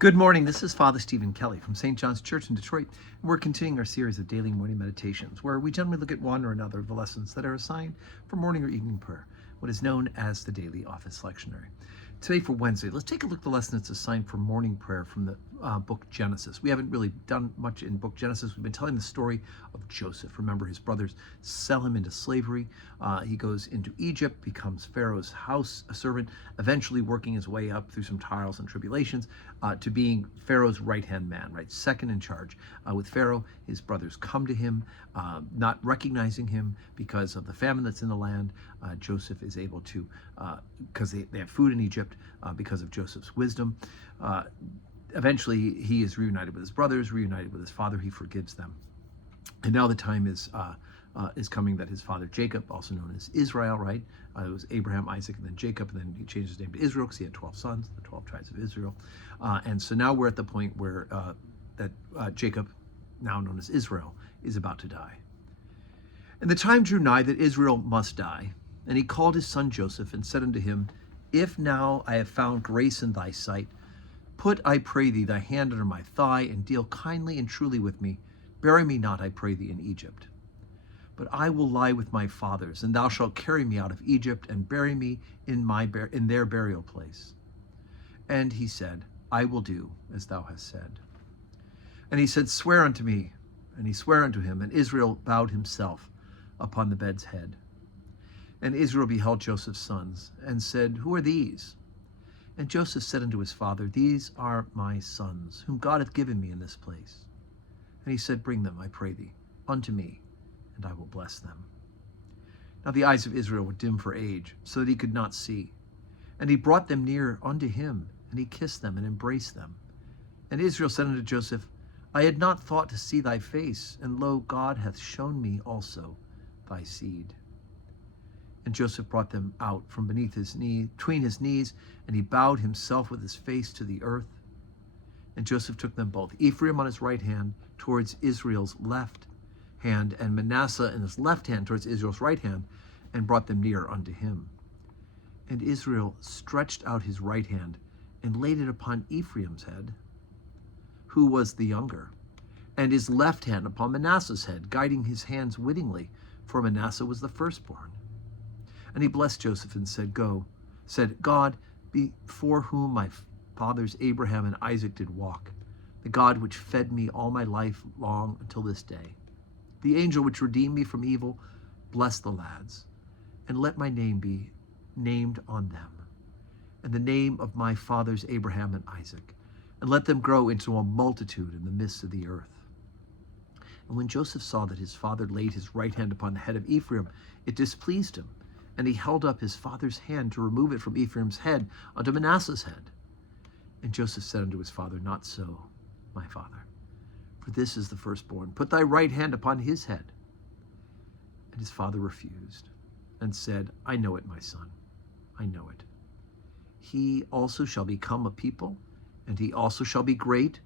Good morning. This is Father Stephen Kelly from St. John's Church in Detroit. We're continuing our series of daily morning meditations, where we generally look at one or another of the lessons that are assigned for morning or evening prayer, what is known as the daily office lectionary. Today for Wednesday, let's take a look at the lesson that's assigned for morning prayer from the book Genesis. We haven't really done much in book Genesis. We've been telling the story of Joseph. Remember, his brothers sell him into slavery. He goes into Egypt, becomes Pharaoh's house servant, eventually working his way up through some trials and tribulations to being Pharaoh's right-hand man, right? Second in charge. With Pharaoh, his brothers come to him, not recognizing him because of the famine that's in the land. Joseph is able to, because they have food in Egypt, because of Joseph's wisdom. Eventually, he is reunited with his brothers, reunited with his father. He forgives them. And now the time is coming that his father Jacob, also known as Israel, right? It was Abraham, Isaac, and then Jacob, and then he changed his name to Israel because he had 12 sons, the 12 tribes of Israel. And so now we're at the point where Jacob, now known as Israel, is about to die. And the time drew nigh that Israel must die. And he called his son Joseph and said unto him, If now I have found grace in thy sight, put, I pray thee, thy hand under my thigh, and deal kindly and truly with me. Bury me not, I pray thee, in Egypt. But I will lie with my fathers, and thou shalt carry me out of Egypt, and bury me in their burial place. And he said, I will do as thou hast said. And he said, Swear unto me. And he sware unto him, and Israel bowed himself upon the bed's head. And Israel beheld Joseph's sons, and said, Who are these? And Joseph said unto his father, These are my sons, whom God hath given me in this place. And he said, Bring them, I pray thee, unto me, and I will bless them. Now the eyes of Israel were dim for age, so that he could not see. And he brought them near unto him, and he kissed them and embraced them. And Israel said unto Joseph, I had not thought to see thy face, and lo, God hath shown me also thy seed. And Joseph brought them out from beneath his knee, between his knees, and he bowed himself with his face to the earth. And Joseph took them both, Ephraim on his right hand towards Israel's left hand, and Manasseh in his left hand towards Israel's right hand, and brought them near unto him. And Israel stretched out his right hand, and laid it upon Ephraim's head, who was the younger, and his left hand upon Manasseh's head, guiding his hands wittingly, for Manasseh was the firstborn. And he blessed Joseph and said, God, before whom my fathers Abraham and Isaac did walk, the God which fed me all my life long until this day, the angel which redeemed me from evil, bless the lads, and let my name be named on them, and the name of my fathers Abraham and Isaac, and let them grow into a multitude in the midst of the earth. And when Joseph saw that his father laid his right hand upon the head of Ephraim, it displeased him, and he held up his father's hand to remove it from Ephraim's head unto Manasseh's head. And Joseph said unto his father, Not so, my father, for this is the firstborn. Put thy right hand upon his head. And his father refused, and said, I know it, my son, I know it. He also shall become a people, and he also shall be great,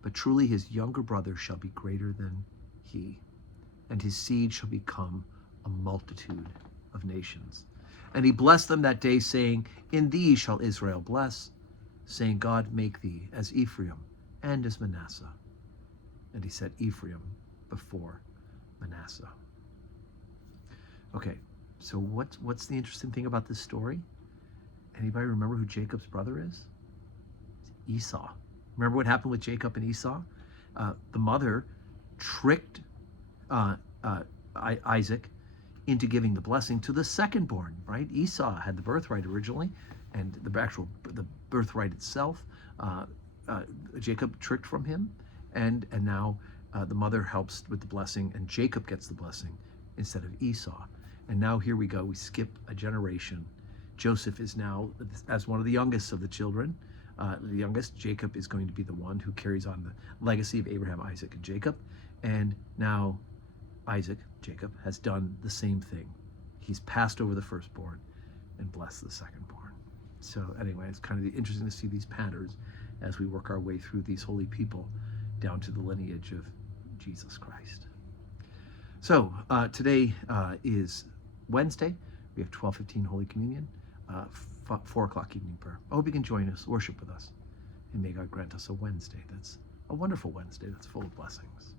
but truly his younger brother shall be greater than he, and his seed shall become a multitude of nations. And he blessed them that day, saying, In thee shall Israel bless, saying, God make thee as Ephraim and as Manasseh. And he set Ephraim before Manasseh. Okay, so what's the interesting thing about this story? Anybody remember who Jacob's brother is? It's Esau. Remember what happened with Jacob and Esau? The mother tricked Isaac into giving the blessing to the secondborn, right? Esau had the birthright originally, and the birthright itself, Jacob tricked from him, and now the mother helps with the blessing, and Jacob gets the blessing instead of Esau. And now here we go, we skip a generation. Joseph is now, as one of the youngest of the children, the youngest, Jacob is going to be the one who carries on the legacy of Abraham, Isaac, and Jacob. And now Jacob, has done the same thing. He's passed over the firstborn and blessed the secondborn. So anyway, it's kind of interesting to see these patterns as we work our way through these holy people down to the lineage of Jesus Christ. So today is Wednesday. We have 12:15 Holy Communion, 4 o'clock evening prayer. I hope you can join us, worship with us, And may God grant us a Wednesday that's a wonderful Wednesday that's full of blessings.